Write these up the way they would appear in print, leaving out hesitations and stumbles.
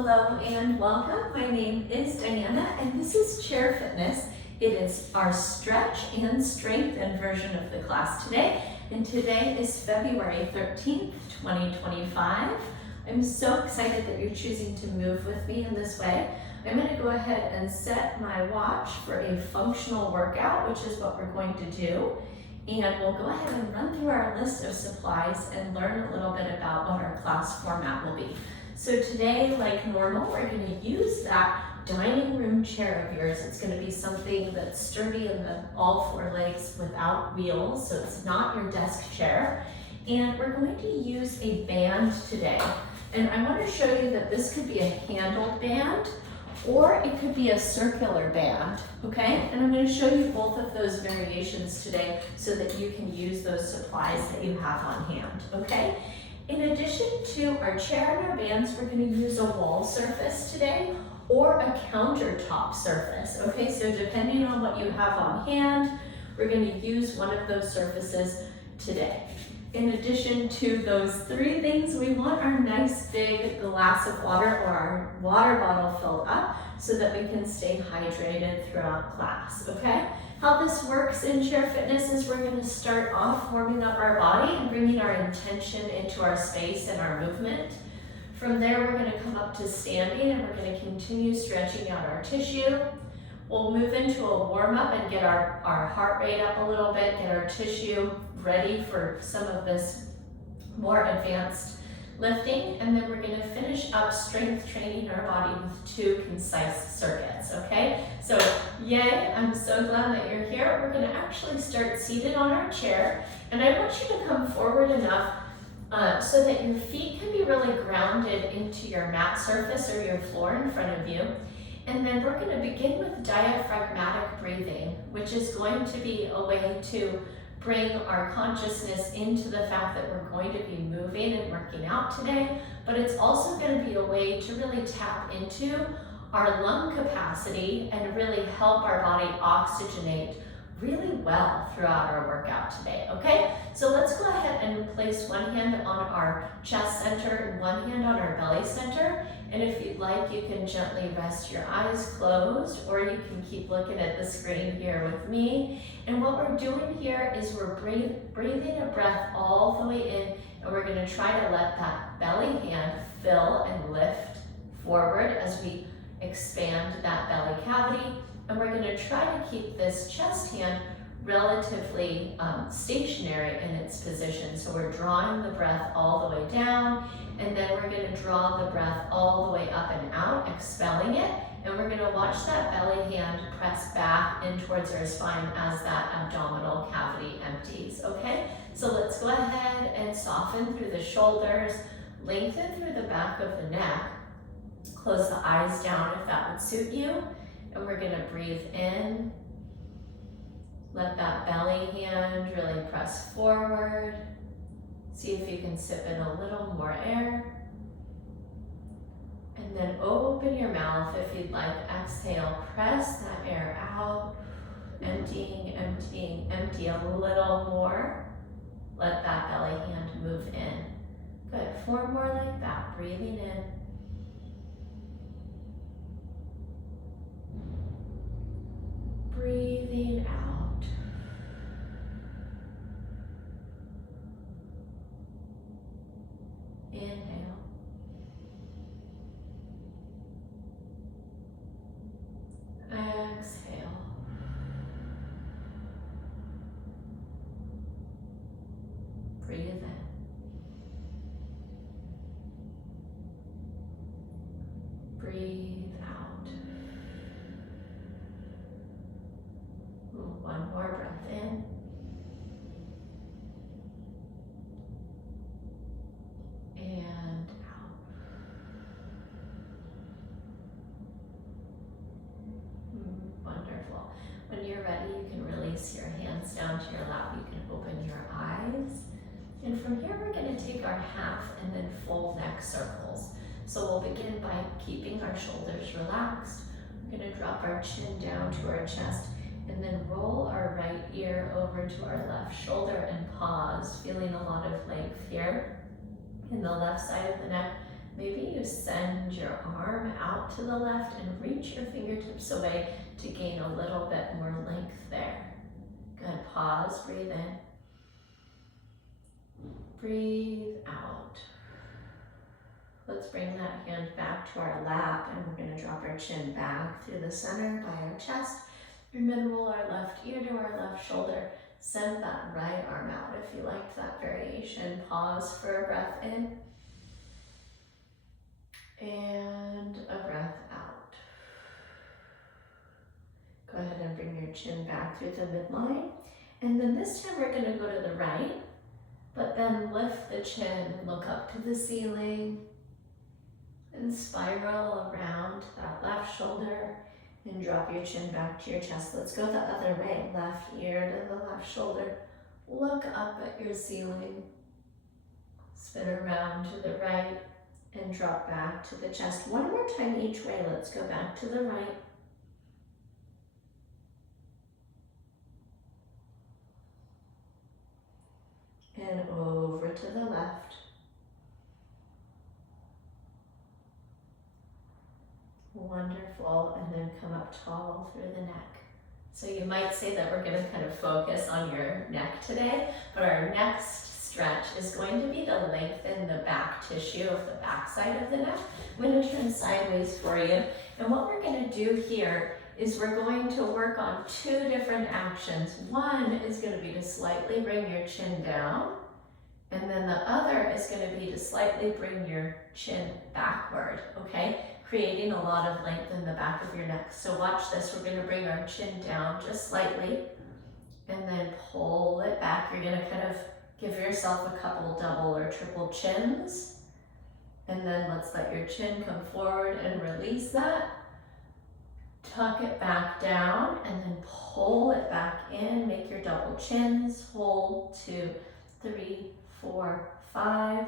Hello and welcome. My name is Diana and this is Chair Fitness. It is our stretch and strengthen version of the class today. And today is February 13th, 2025. I'm so excited that you're choosing to move with me in this way. I'm going to go ahead and set my watch for a functional workout, which is what we're going to do. And we'll go ahead and run through our list of supplies and learn a little bit about what our class format will be. So today, like normal, we're going to use that dining room chair of yours. It's going to be something that's sturdy in all four legs without wheels, so it's not your desk chair. And we're going to use a band today. And I want to show you that this could be a handled band or it could be a circular band, okay? And I'm going to show you both of those variations today so that you can use those supplies that you have on hand, okay? In addition to our chair and our bands, we're going to use a wall surface today or a countertop surface, okay? So depending on what you have on hand, we're going to use one of those surfaces today. In addition to those three things, we want our nice big glass of water or our water bottle filled up so that we can stay hydrated throughout class, okay? How this works in Chair Fitness is we're going to start off warming up our body and bringing our intention into our space and our movement. From there, we're going to come up to standing and we're going to continue stretching out our tissue. We'll move into a warm up and get our heart rate up a little bit, get our tissue ready for some of this more advanced lifting, and then we're going to finish up strength training our body with 2 concise circuits, okay? So yay, I'm so glad that you're here. We're going to actually start seated on our chair, and I want you to come forward enough so that your feet can be really grounded into your mat surface or your floor in front of you. And then we're going to begin with diaphragmatic breathing, which is going to be a way to bring our consciousness into the fact that we're going to be moving and working out today, but it's also going to be a way to really tap into our lung capacity and really help our body oxygenate really well throughout our workout today, okay? So let's go ahead and place one hand on our chest center and one hand on our belly center. And if you'd like, you can gently rest your eyes closed, or you can keep looking at the screen here with me. And what we're doing here is we're breathing a breath all the way in, and we're gonna try to let that belly hand fill and lift forward as we expand that belly cavity. And we're gonna try to keep this chest hand relatively stationary in its position. So we're drawing the breath all the way down, and then we're gonna draw the breath all the way up and out, expelling it. And we're gonna watch that belly hand press back in towards our spine as that abdominal cavity empties, okay? So let's go ahead and soften through the shoulders, lengthen through the back of the neck, close the eyes down if that would suit you. And we're gonna breathe in. Let that belly hand really press forward. See if you can sip in a little more air. And then open your mouth if you'd like. Exhale, press that air out. Emptying, emptying, empty a little more. Let that belly hand move in. Good, 4 more like that. Breathing in. Breathing out. Inhale. Exhale. Breathe in. Breathe out. One more breath in. And out. Wonderful. When you're ready, you can release your hands down to your lap. You can open your eyes. And from here, we're going to take our half and then full neck circles. So we'll begin by keeping our shoulders relaxed. We're going to drop our chin down to our chest and then roll our right ear over to our left shoulder and pause, feeling a lot of length here in the left side of the neck Maybe you send your arm out to the left and reach your fingertips away to gain a little bit more length there. Good, pause, breathe in. Breathe out. Let's bring that hand back to our lap and we're gonna drop our chin back through the center by our chest. And then roll our left ear to our left shoulder. Send that right arm out if you liked that variation. Pause for a breath in. And a breath out. Go ahead and bring your chin back through the midline. And then this time we're gonna go to the right, but then lift the chin and look up to the ceiling and spiral around that left shoulder and drop your chin back to your chest. Let's go the other way. Left ear to the left shoulder. Look up at your ceiling. Spin around to the right and drop back to the chest. One more time each way. Let's go back to the right. And over to the left. Wonderful, and then come up tall through the neck. So you might say that we're gonna kind of focus on your neck today, but our next stretch is going to be to lengthen the back tissue of the back side of the neck. I'm gonna turn sideways for you, and what we're gonna do here is we're going to work on two different actions. One is gonna be to slightly bring your chin down, and then the other is gonna be to slightly bring your chin backward, okay? Creating a lot of length in the back of your neck. So watch this, we're gonna bring our chin down just slightly and then pull it back. You're gonna kind of give yourself a couple double or triple chins. And then let's let your chin come forward and release that. Tuck it back down and then pull it back in. Make your double chins. Hold 2, 3, 4, 5.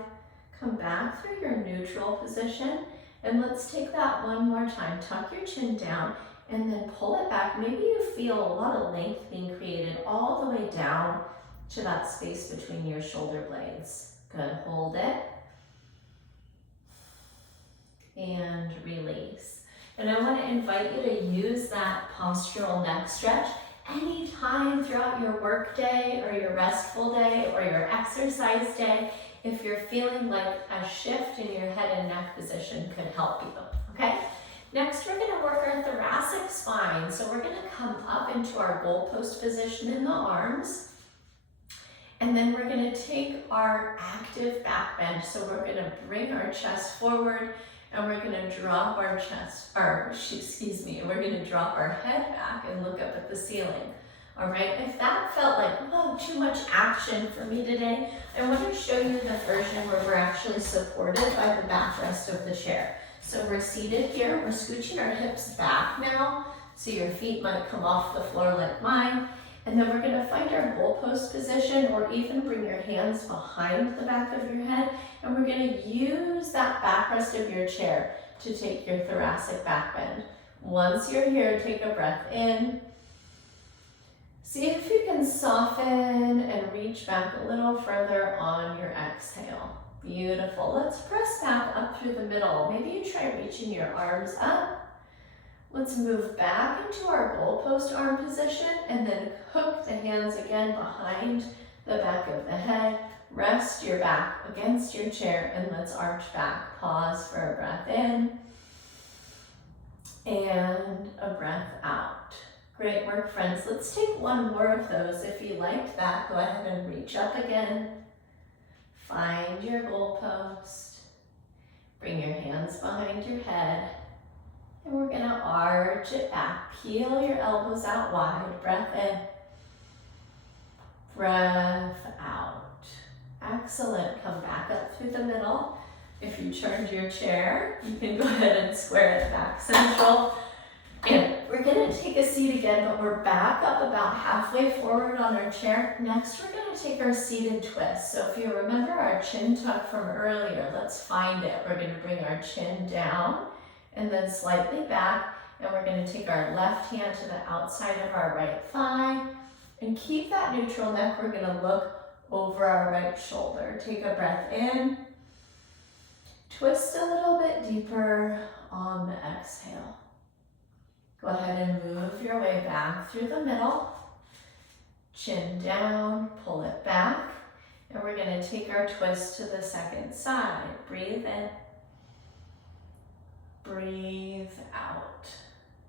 Come back through your neutral position. And let's take that one more time. Tuck your chin down and then pull it back. Maybe you feel a lot of length being created all the way down to that space between your shoulder blades. Good, hold it. And release. And I want to invite you to use that postural neck stretch anytime throughout your work day or your restful day or your exercise day. If you're feeling like a shift in your head and neck position could help you, okay? Next, we're gonna work our thoracic spine. So we're gonna come up into our goalpost position in the arms. And then we're gonna take our active back bend. So we're gonna bring our chest forward and we're gonna drop our we're gonna drop our head back and look up at the ceiling. All right, if that felt like, whoa, too much action for me today, I want to show you the version where we're actually supported by the backrest of the chair. So we're seated here, we're scooching our hips back now, so your feet might come off the floor like mine, and then we're gonna find our goalpost position or even bring your hands behind the back of your head, and we're gonna use that backrest of your chair to take your thoracic back bend. Once you're here, take a breath in. See if you can soften and reach back a little further on your exhale. Beautiful. Let's press back up through the middle. Maybe you try reaching your arms up. Let's move back into our goalpost arm position and then hook the hands again behind the back of the head. Rest your back against your chair and let's arch back. Pause for a breath in and a breath out. Great work, friends. Let's take one more of those. If you liked that, go ahead and reach up again. Find your goalpost. Bring your hands behind your head. And we're gonna arch it back. Peel your elbows out wide. Breath in. Breath out. Excellent. Come back up through the middle. If you turned your chair, you can go ahead and square it back central. And we're gonna take a seat again, but we're back up about halfway forward on our chair. Next, we're gonna take our seated twist. So if you remember our chin tuck from earlier, let's find it. We're gonna bring our chin down and then slightly back, and we're gonna take our left hand to the outside of our right thigh and keep that neutral neck. We're gonna look over our right shoulder. Take a breath in Twist a little bit deeper on the exhale. Go ahead and move your way back through the middle. Chin down, pull it back. And we're going to take our twist to the second side. Breathe in. Breathe out.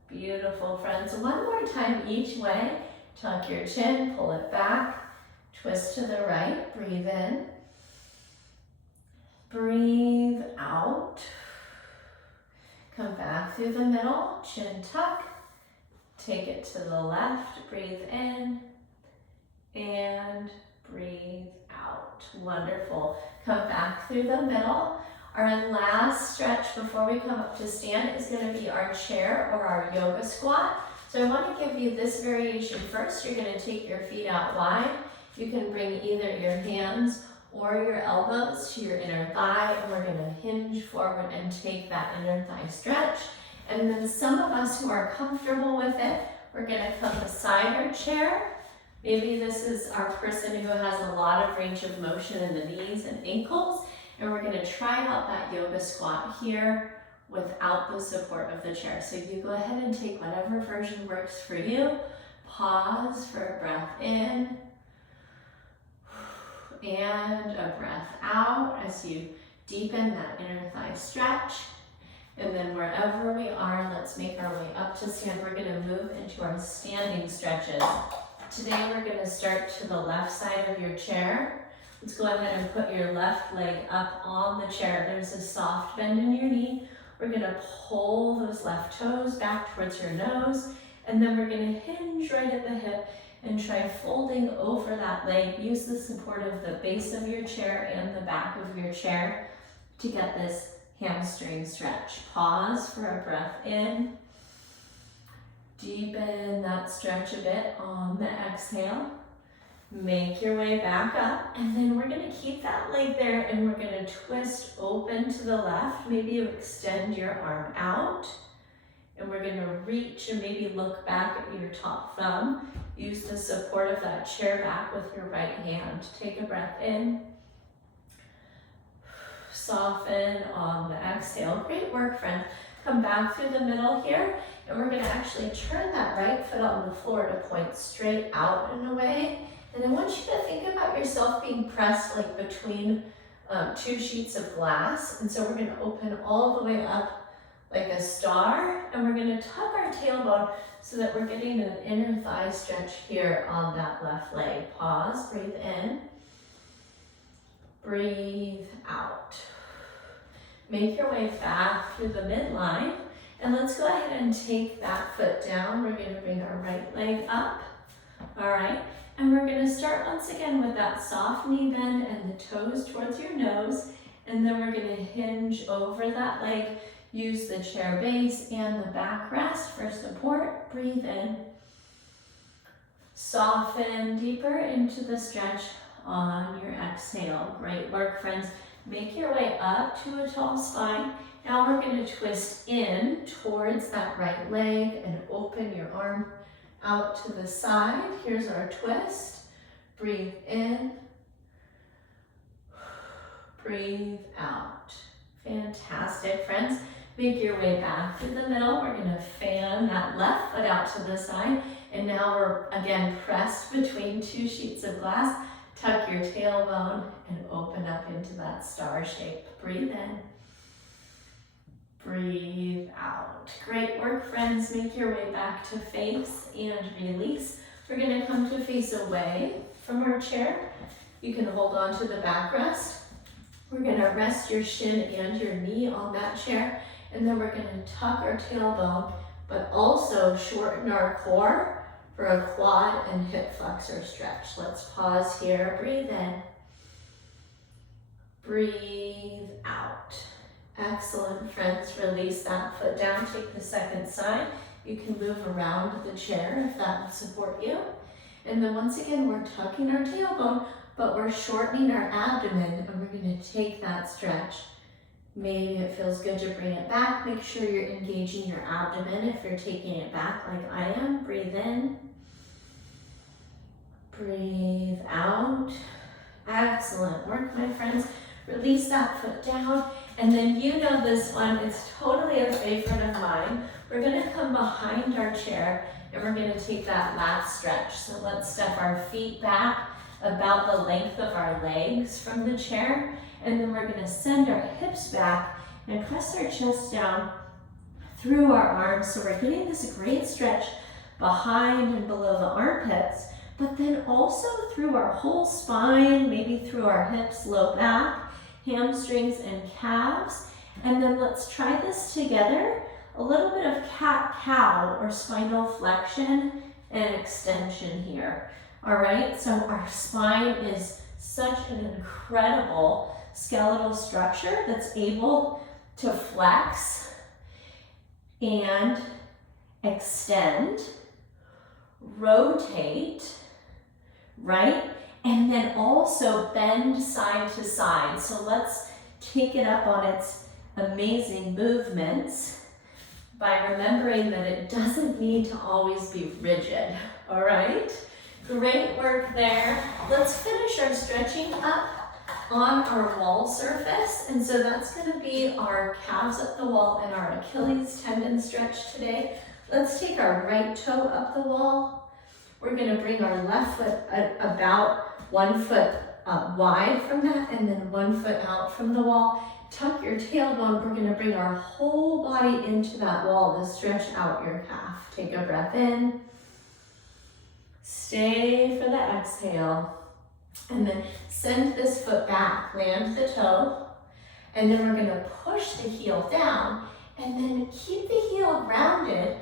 Beautiful, friends. One more time each way. Tuck your chin, pull it back. Twist to the right. Breathe in. Breathe out. Come back through the middle. Chin tuck. Take it to the left. Breathe in. And breathe out. Wonderful. Come back through the middle. Our last stretch before we come up to stand is going to be our chair or our yoga squat. So I want to give you this variation first. You're going to take your feet out wide. You can bring either your hands or your elbows to your inner thigh, and we're going to hinge forward and take that inner thigh stretch. And then some of us who are comfortable with it, we're going to come beside our chair. Maybe this is our person who has a lot of range of motion in the knees and ankles, and we're going to try out that yoga squat here without the support of the chair. So you go ahead and take whatever version works for you. Pause for a breath in and a breath out as you deepen that inner thigh stretch. And then wherever we are, let's make our way up to stand. We're going to move into our standing stretches. Today we're going to start to the left side of your chair. Let's go ahead and put your left leg up on the chair. There's a soft bend in your knee. We're going to pull those left toes back towards your nose, and then we're going to hinge right at the hip and try folding over that leg. Use the support of the base of your chair and the back of your chair to get this hamstring stretch. Pause for a breath in. Deepen that stretch a bit on the exhale. Make your way back up, and then we're going to keep that leg there, and we're going to twist open to the left. Maybe you extend your arm out, and we're going to reach and maybe look back at your top thumb. Use the support of that chair back with your right hand. Take a breath in. Soften on the exhale. Great work, friends. Come back through the middle here, and we're going to actually turn that right foot on the floor to point straight out and away. And I want you to think about yourself being pressed like between two sheets of glass. And so we're going to open all the way up like a star, and we're going to tuck our tailbone so that we're getting an inner thigh stretch here on that left leg. Pause, breathe in, breathe out. Make your way back through the midline, and let's go ahead and take that foot down. We're going to bring our right leg up. All right, and we're going to start once again with that soft knee bend and the toes towards your nose, and then we're going to hinge over that leg. Use the chair base and the backrest for support. Breathe in. Soften deeper into the stretch on your exhale. Great work, friends. Make your way up to a tall spine. Now we're going to twist in towards that right leg and open your arm out to the side. Here's our twist. Breathe in. Breathe out. Fantastic, friends. Make your way back through the middle. We're going to fan that left foot out to the side. And now we're again pressed between two sheets of glass. Tuck your tailbone and open up into that star shape. Breathe in. Breathe out. Great work, friends. Make your way back to face and release. We're going to come to face away from our chair. You can hold on to the backrest. We're going to rest your shin and your knee on that chair. And then we're going to tuck our tailbone, but also shorten our core for a quad and hip flexor stretch. Let's pause here. Breathe in. Breathe out. Excellent, friends. Release that foot down. Take the second side. You can move around the chair if that would support you. And then once again, we're tucking our tailbone, but we're shortening our abdomen, and we're going to take that stretch. Maybe it feels good to bring it back. Make sure you're engaging your abdomen if you're taking it back like I am. Breathe in. Breathe out. Excellent work, my friends. Release that foot down. And then you know this one, it's totally a favorite of mine. We're gonna come behind our chair and we're gonna take that lat stretch. So let's step our feet back about the length of our legs from the chair. And then we're gonna send our hips back and press our chest down through our arms. So we're getting this great stretch behind and below the armpits, but then also through our whole spine, maybe through our hips, low back, hamstrings and calves. And then let's try this together. A little bit of cat-cow or spinal flexion and extension here. All right, so our spine is such an incredible skeletal structure that's able to flex and extend, rotate, right? And then also bend side to side. So let's take it up on its amazing movements by remembering that it doesn't need to always be rigid, all right? Great work there. Let's finish our stretching up on our wall surface. And so that's gonna be our calves up the wall and our Achilles tendon stretch today. Let's take our right toe up the wall. We're gonna bring our left foot about 1 foot wide from that and then 1 foot out from the wall. Tuck your tailbone. We're gonna bring our whole body into that wall to stretch out your calf. Take a breath in. Stay for the exhale. And then send this foot back, land the toe. And then we're gonna push the heel down and then keep the heel grounded.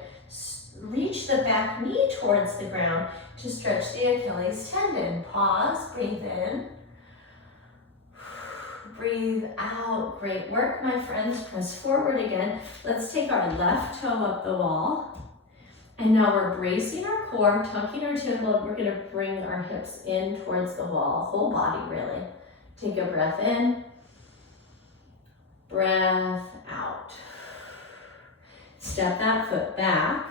Reach the back knee towards the ground to stretch the Achilles tendon. Pause, breathe in. Breathe out. Great work, my friends. Press forward again. Let's take our left toe up the wall. And now we're bracing our core, tucking our tailbone. We're gonna bring our hips in towards the wall, whole body really. Take a breath in. Breath out. Step that foot back.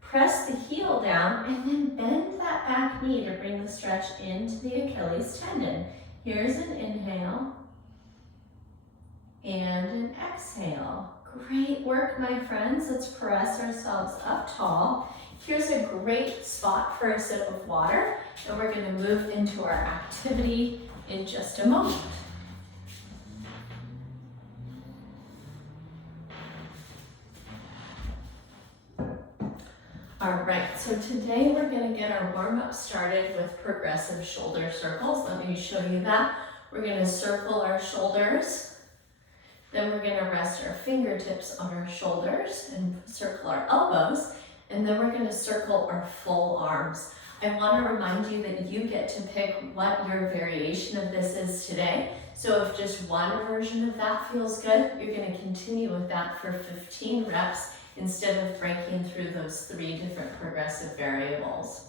Press the heel down and then bend that back knee to bring the stretch into the Achilles tendon. Here's an inhale. And an exhale. Great work, my friends. Let's press ourselves up tall. Here's a great spot for a sip of water, and we're going to move into our activity in just a moment. All right, so today we're going to get our warm-up started with progressive shoulder circles. Let me show you that. We're going to circle our shoulders. Then we're gonna rest our fingertips on our shoulders and circle our elbows. And then we're gonna circle our full arms. I wanna remind you that you get to pick what your variation of this is today. So if just one version of that feels good, you're gonna continue with that for 15 reps instead of breaking through those 3 different progressive variables.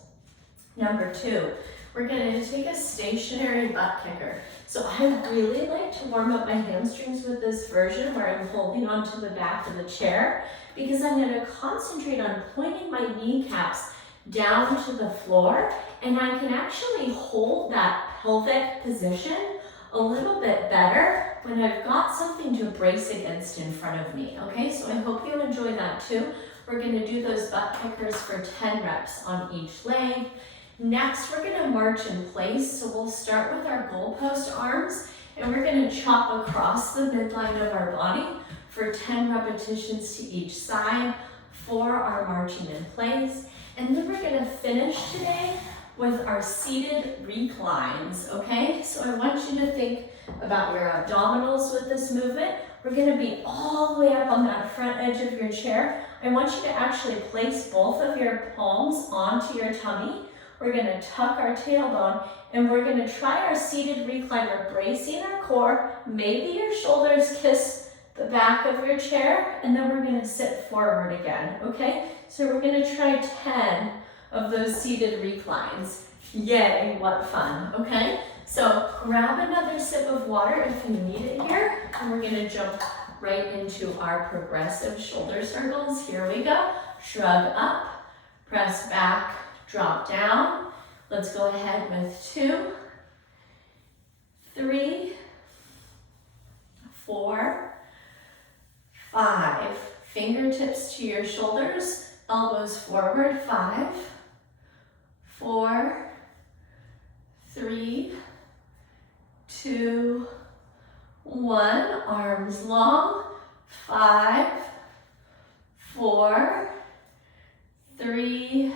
Number 2, we're gonna take a stationary butt kicker. So I really like to warm up my hamstrings with this version where I'm holding onto the back of the chair because I'm gonna concentrate on pointing my kneecaps down to the floor, and I can actually hold that pelvic position a little bit better when I've got something to brace against in front of me, okay? So I hope you enjoy that too. We're gonna do those butt kickers for 10 reps on each leg. Next, we're gonna march in place. So we'll start with our goalpost arms, and we're gonna chop across the midline of our body for 10 repetitions to each side for our marching in place. And then we're gonna finish today with our seated reclines, okay? So I want you to think about your abdominals with this movement. We're gonna be all the way up on that front edge of your chair. I want you to actually place both of your palms onto your tummy. We're gonna tuck our tailbone, and we're gonna try our seated recline. We're bracing our core. Maybe your shoulders kiss the back of your chair, and then we're gonna sit forward again, okay? So we're gonna try 10 of those seated reclines. Yay, what fun, okay? So grab another sip of water if you need it here, and we're gonna jump right into our progressive shoulder circles. Here we go. Shrug up, press back, drop down. Let's go ahead with 2, 3, 4, 5. Fingertips to your shoulders, elbows forward. 5, 4, 3, 2, 1. Arms long. 5, 4, 3,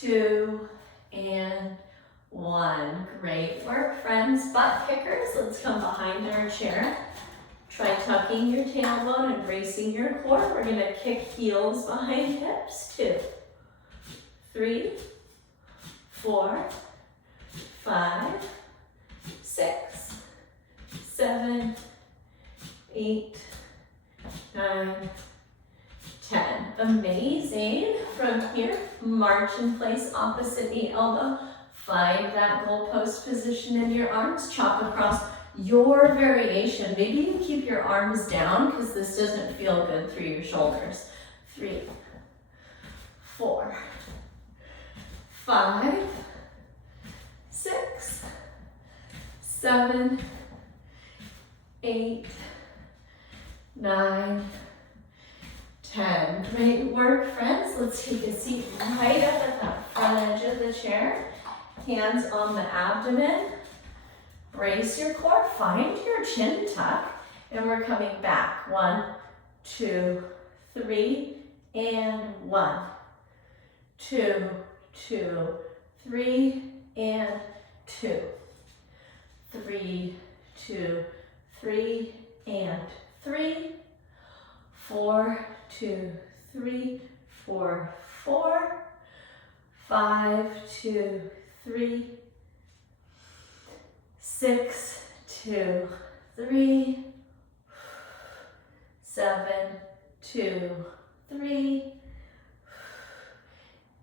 2, and 1. Great work, friends. Butt kickers. Let's come behind our chair. Try tucking your tailbone and bracing your core. We're going to kick heels behind hips. 2, 3, 4, 5, 6, 7, 8, 9, 10. Amazing. From here, march in place, opposite knee, elbow. Find that goalpost position in your arms. Chop across your variation. Maybe you keep your arms down because this doesn't feel good through your shoulders. 3, 4, 5, 6, 7, 8, 9, 10. Great work, friends. Let's take a seat right up at that front edge of the chair. Hands on the abdomen. Brace your core. Find your chin tuck. And we're coming back. 1, 2, 3, and 1. 2, 2, 3, and 2. 3, 2, 3, and 3. 4, 2, 3, 4, 4. 5, 2, 3. 6, 2, 3. 7, 2, 3.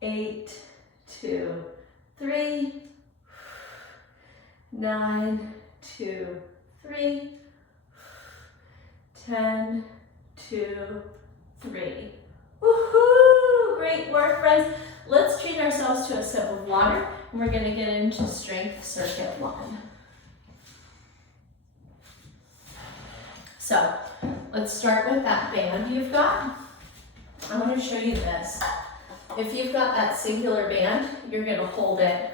8, 2, 3. 9, 2, 3. 10, 2, 3. Woohoo! Great work, friends. Let's treat ourselves to a sip of water, and we're going to get into strength circuit 1. So let's start with that band you've got. I want to show you this. If you've got that singular band, you're going to hold it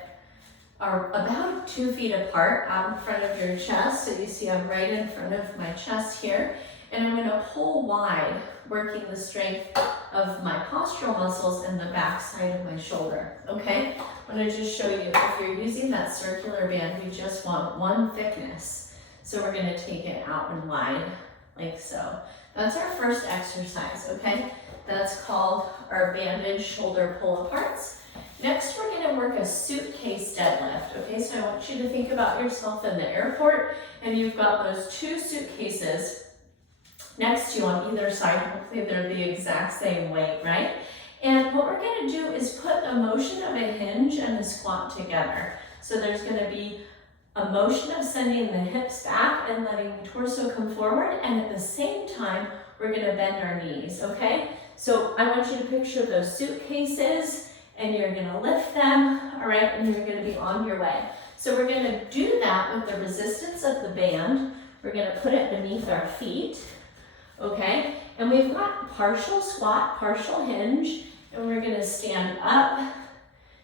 about 2 feet apart out in front of your chest. So you see I'm right in front of my chest here. And I'm going to pull wide, working the strength of my postural muscles and the back side of my shoulder. Okay? I'm going to just show you, if you're using that circular band, we just want one thickness. So we're going to take it out and wide, like so. That's our first exercise, okay? That's called our banded shoulder pull-aparts. Next, we're going to work a suitcase deadlift, okay? So I want you to think about yourself in the airport, and you've got those 2 suitcases next to you on either side. Hopefully they're the exact same weight, right? And what we're going to do is put a motion of a hinge and a squat together. So there's going to be a motion of sending the hips back and letting the torso come forward, and at the same time, we're going to bend our knees, okay? So I want you to picture those suitcases, and you're going to lift them, all right, and you're going to be on your way. So we're going to do that with the resistance of the band. We're going to put it beneath our feet, okay? And we've got partial squat, partial hinge, and we're going to stand up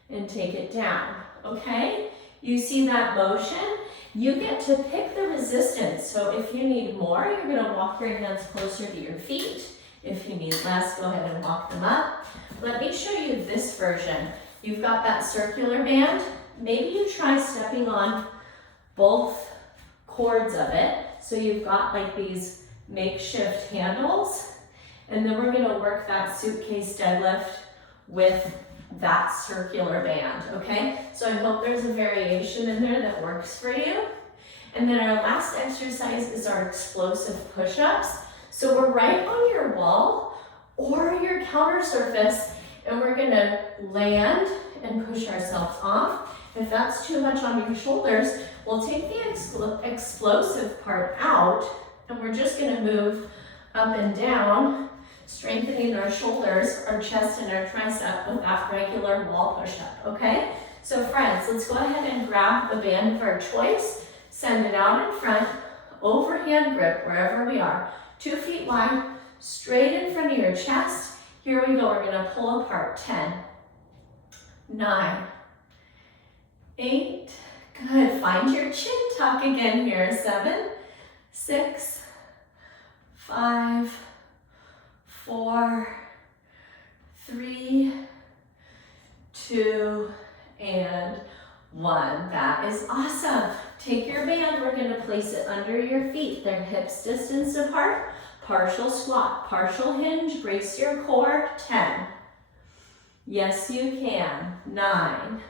and take it down, okay? You see that motion? You get to pick the resistance. So if you need more, you're going to walk your hands closer to your feet. If you need less, go ahead and walk them up. Let me show you this version. You've got that circular band. Maybe you try stepping on both cords of it. So you've got like these makeshift handles. And then we're going to work that suitcase deadlift with that circular band, okay? So I hope there's a variation in there that works for you. And then our last exercise is our explosive push-ups. So we're right on your wall or your counter surface, and we're gonna land and push ourselves off. If that's too much on your shoulders, we'll take the explosive part out, and we're just gonna move up and down, strengthening our shoulders, our chest, and our tricep with that regular wall push-up, okay? So friends, let's go ahead and grab the band of our choice, send it out in front, overhand grip wherever we are. 2 feet wide, straight in front of your chest. Here we go, we're gonna pull apart. 10, 9, 8, good. Find your chin tuck again here. 7, 6, 5, 4, 3, 2, and 1. That is awesome. Take your band, we're gonna place it under your feet. They're hips distance apart. Partial squat, partial hinge, brace your core. 10. Yes, you can. 9,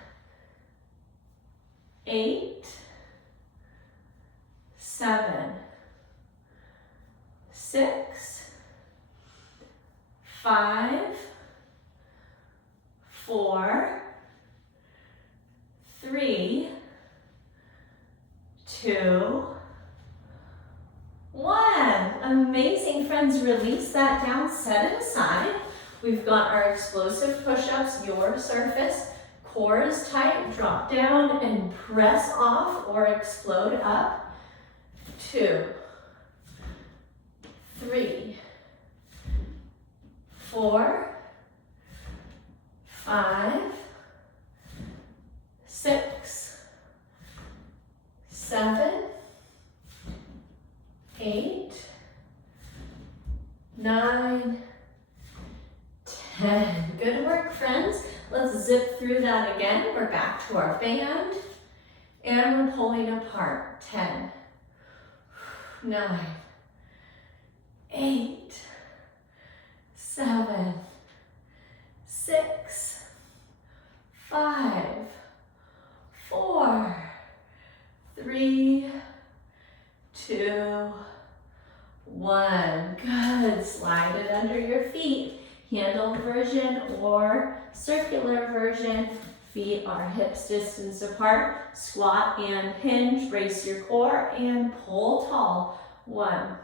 8, 7, 6, 5, 4, 3, 2, 1. Amazing, friends. Release that down, set it aside. We've got our explosive push-ups, your surface. Core is tight, drop down and press off or explode up. 2, 3, 4, 5, 6, 7, 8, 9, 10. Good work, friends. Let's zip through that again. We're back to our band and we're pulling apart. 10, 9, 8, 7, 6, 5, 4, 3, 2, 1. Good. Slide it under your feet. Handle version or circular version. Feet are hips distance apart. Squat and hinge. Brace your core and pull tall. 1,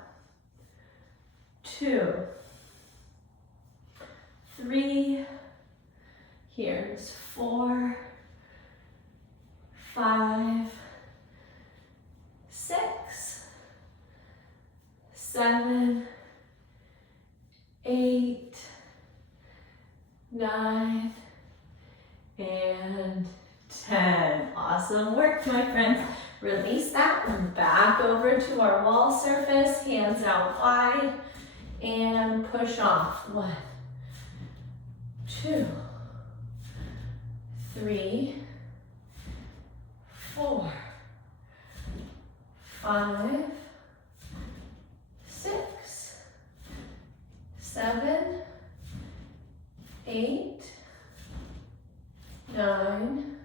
2, 3. Here's 4, 5, 6, 7, 8, 9, and 10. Awesome work, my friends. Release that and back over to our wall surface. Hands out wide and push off. 1, 2, 3, 4, 5, 6, 7, 8, 9,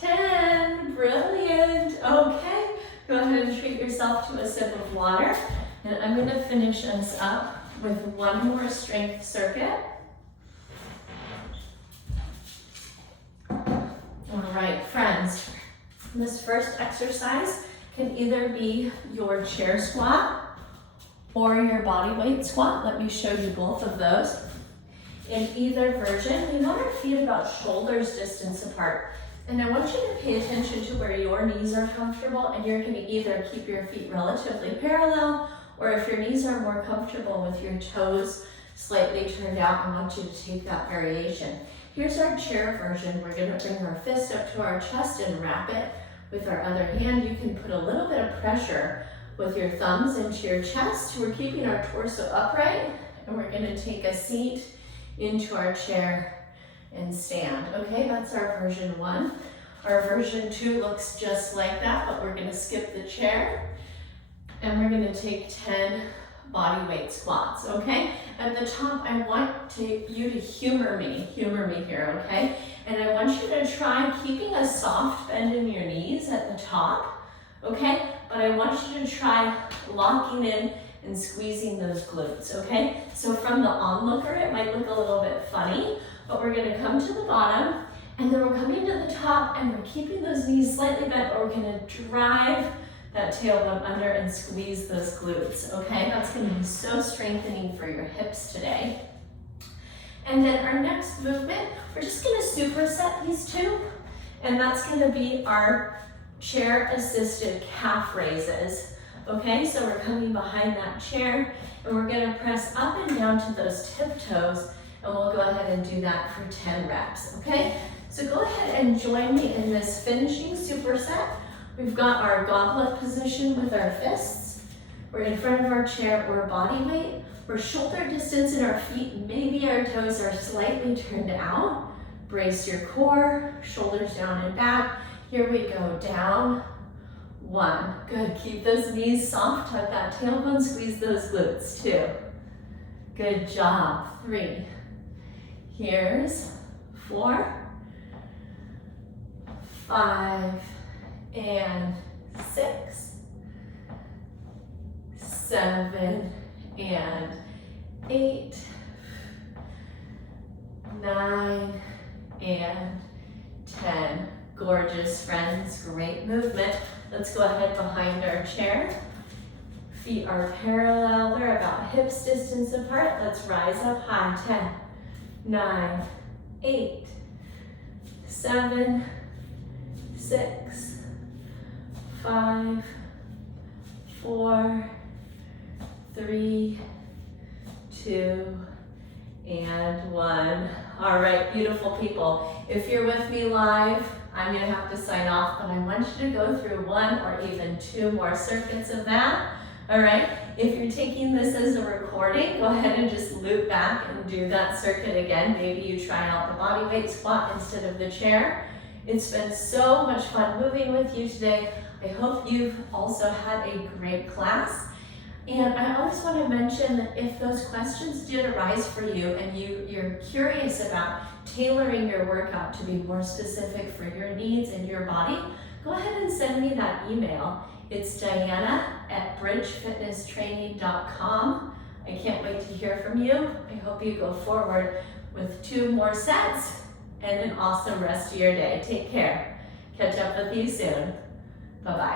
10. Brilliant. Okay, go ahead and treat yourself to a sip of water. And I'm going to finish us up with one more strength circuit. All right, friends. This first exercise can either be your chair squat or your body weight squat. Let me show you both of those. In either version, we want our feet about shoulders distance apart. And I want you to pay attention to where your knees are comfortable, and you're going to either keep your feet relatively parallel, or if your knees are more comfortable with your toes slightly turned out, I want you to take that variation. Here's our chair version. We're going to bring our fist up to our chest and wrap it with our other hand. You can put a little bit of pressure with your thumbs into your chest. We're keeping our torso upright, and we're going to take a seat into our chair and stand. Okay, that's our version 1. Our version 2 looks just like that, but we're going to skip the chair and we're going to take 10 body weight squats. Okay, at the top I want you to humor me here. Okay, and I want you to try keeping a soft bend in your knees at the top. Okay, but I want you to try locking in and squeezing those glutes, okay? So from the onlooker, it might look a little bit funny, but we're gonna come to the bottom, and then we're coming to the top, and we're keeping those knees slightly bent, but we're gonna drive that tailbone under and squeeze those glutes, okay? That's gonna be so strengthening for your hips today. And then our next movement, we're just gonna superset these two, and that's gonna be our chair-assisted calf raises. Okay, so we're coming behind that chair and we're gonna press up and down to those tiptoes, and we'll go ahead and do that for 10 reps, okay? So go ahead and join me in this finishing superset. We've got our goblet position with our fists. We're in front of our chair, we're body weight. We're shoulder distance in our feet, maybe our toes are slightly turned out. Brace your core, shoulders down and back. Here we go, down, 1. Good, keep those knees soft, tuck that tailbone, squeeze those glutes, 2. Good job, 3. Here's 4, 5, and 6, 7, and 8, 9, and 10. Gorgeous, friends, great movement. Let's go ahead behind our chair. Feet are parallel, they're about hips distance apart. Let's rise up high, 10, 9, 8, 7, 6, 5, 4, 3, 2, and 1. All right, beautiful people. If you're with me live, I'm gonna have to sign off, but I want you to go through 1 or even 2 more circuits of that. All right, if you're taking this as a recording, go ahead and just loop back and do that circuit again. Maybe you try out the body weight squat instead of the chair. It's been so much fun moving with you today. I hope you've also had a great class. And I always want to mention that if those questions did arise for you and you're curious about tailoring your workout to be more specific for your needs and your body, go ahead and send me that email. It's Diana@bridgefitnesstraining.com. I can't wait to hear from you. I hope you go forward with 2 more sets and an awesome rest of your day. Take care. Catch up with you soon. Bye-bye.